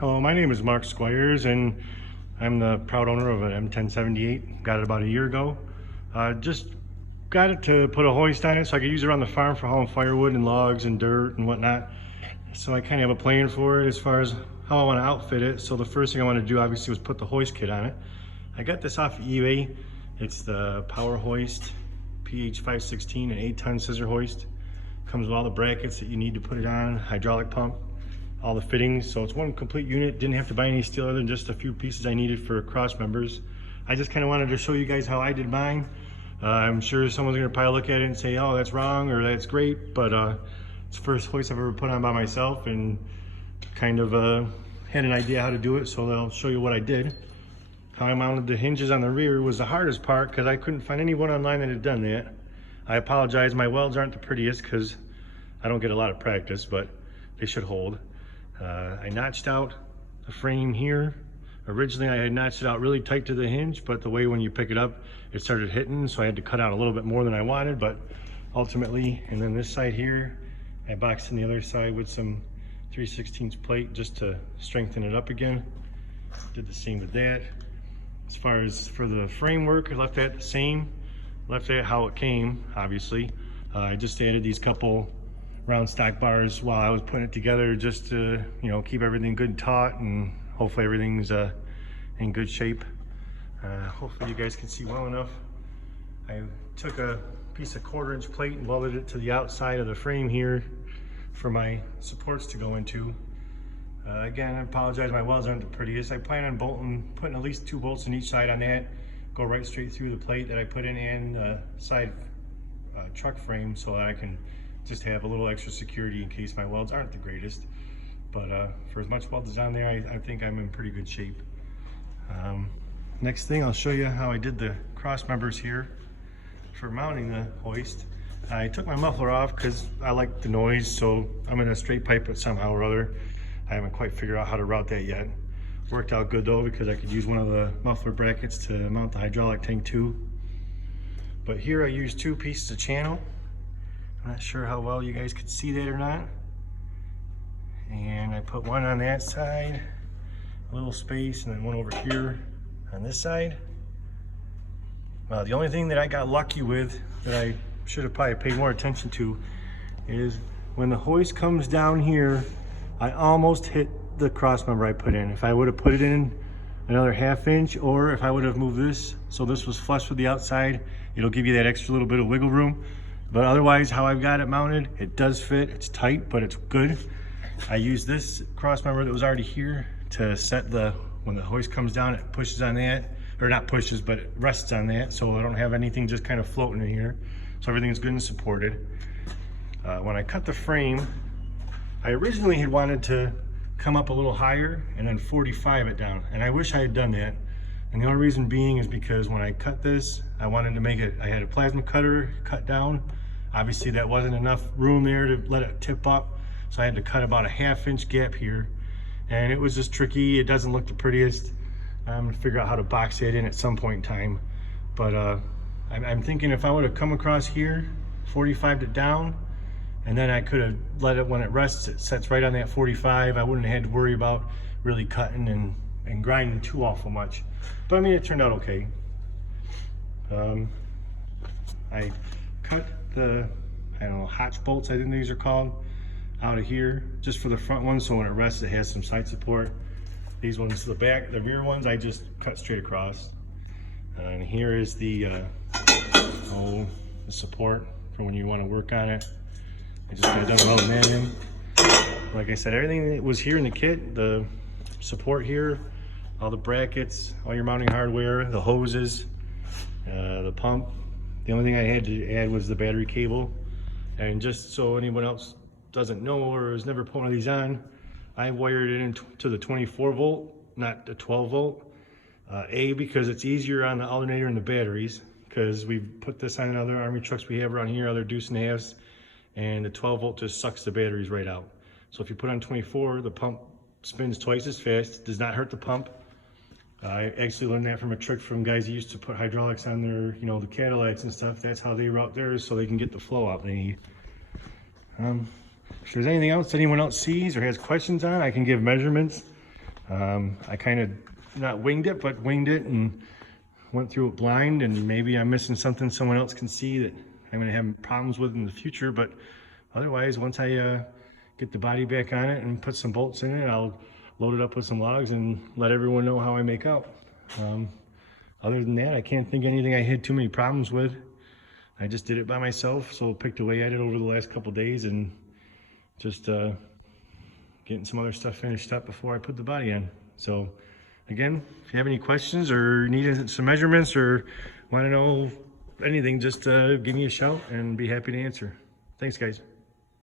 Hello, my name is Mark Squires, and I'm the proud owner of an M1078. Got it about a year ago. Just got it to put a hoist on it so I could use it around the farm for hauling firewood and logs and dirt and whatnot. So I kind of have a plan for it as far as how I want to outfit it. So the first thing I want to do obviously was put the hoist kit on it. I got this off of eBay. It's the Power Hoist PH516, an 8-ton scissor hoist. Comes with all the brackets that you need to put it on, hydraulic pump, all the fittings. So it's one complete unit. Didn't have to buy any steel other than just a few pieces I needed for cross members. I just kind of wanted to show you guys how I did mine. I'm sure someone's gonna probably look at it and say, oh, that's wrong or that's great, but it's the first hoist I've ever put on by myself, and kind of had an idea how to do it, so I'll show you what I did. How I mounted the hinges on the rear was the hardest part because I couldn't find anyone online that had done that. I apologize, my welds aren't the prettiest because I don't get a lot of practice, but they should hold. I notched out the frame here. Originally I had notched it out really tight to the hinge, but the way when you pick it up, it started hitting, so I had to cut out a little bit more than I wanted, but ultimately, and then this side here, I boxed in the other side with some 3/16 plate just to strengthen it up again. Did the same with that. As far as for the framework, I left that the same. Left that how it came, obviously. I just added these couple round stock bars while I was putting it together just to, keep everything good and taut, and hopefully everything's in good shape. Hopefully you guys can see well enough. I took a piece of 1/4-inch plate and welded it to the outside of the frame here for my supports to go into. Again, I apologize, my welds aren't the prettiest. I plan on putting at least 2 bolts in each side on that, go right straight through the plate that I put in and the side truck frame, so that I can just have a little extra security in case my welds aren't the greatest. But for as much weld as on there, I think I'm in pretty good shape. Next thing, I'll show you how I did the cross members here for mounting the hoist. I took my muffler off because I like the noise, so I'm gonna straight pipe it somehow or other. I haven't quite figured out how to route that yet. Worked out good though, because I could use one of the muffler brackets to mount the hydraulic tank too. But here I used 2 pieces of channel. I'm not sure how well you guys could see that or not. And I put one on that side, a little space, and then one over here on this side. Well, the only thing that I got lucky with that I should have probably paid more attention to is when the hoist comes down here, I almost hit the cross member I put in. If I would have put it in another 1/2 inch, or if I would have moved this so this was flush with the outside, it'll give you that extra little bit of wiggle room. But otherwise, how I've got it mounted, it does fit. It's tight, but it's good. I use this cross member that was already here to set when the hoist comes down, it pushes on that, or not pushes, but it rests on that, so I don't have anything just kind of floating in here. So everything's good and supported. When I cut the frame, I originally had wanted to come up a little higher and then 45 it down, and I wish I had done that. And the only reason being is because when I cut this, I wanted to make it, I had a plasma cutter cut down. Obviously that wasn't enough room there to let it tip up, so I had to cut about a 1/2 inch gap here, and it was just tricky. It doesn't look the prettiest. I'm gonna figure out how to box that in at some point in time. But I'm thinking if I would have come across here, 45'd it down, and then I could have let it, when it rests, it sets right on that 45. I wouldn't have had to worry about really cutting and grinding too awful much. But I mean, it turned out okay. I cut the, I don't know, hotch bolts, I think these are called, out of here, just for the front one, so when it rests, it has some side support. These ones, the rear ones, I just cut straight across. And here is the support for when you want to work on it. I just got it done welding that in. Like I said, everything that was here in the kit, the support here, all the brackets, all your mounting hardware, the hoses, the pump. The only thing I had to add was the battery cable. And just so anyone else doesn't know or has never put one of these on, I wired it into the 24 volt, not the 12 volt. Because it's easier on the alternator and the batteries, because we've put this on other Army trucks we have around here, other deuce and a halves, and the 12 volt just sucks the batteries right out. So if you put on 24, the pump spins twice as fast, does not hurt the pump. I actually learned that from a trick from guys who used to put hydraulics on their, the Cadillacs and stuff. That's how they route theirs, so they can get the flow out they need. If there's anything else anyone else sees or has questions on, I can give measurements. I kind of not winged it, but winged it and went through it blind, and maybe I'm missing something someone else can see that I'm gonna have problems with in the future. But otherwise, once I get the body back on it and put some bolts in it, I'll load it up with some logs and let everyone know how I make out. Other than that, I can't think of anything I had too many problems with. I just did it by myself, so picked away at it over the last couple days and just getting some other stuff finished up before I put the body on. So again, if you have any questions or need some measurements or want to know anything, just give me a shout and be happy to answer. Thanks, guys.